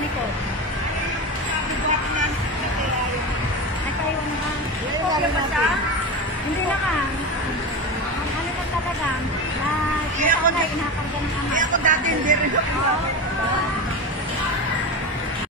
likod. Nagpaiwan na ba? Okay ba siya? Hindi naman. Ang ano lang talaga, na inakarga ng ama. Ako dati hindi rin ako.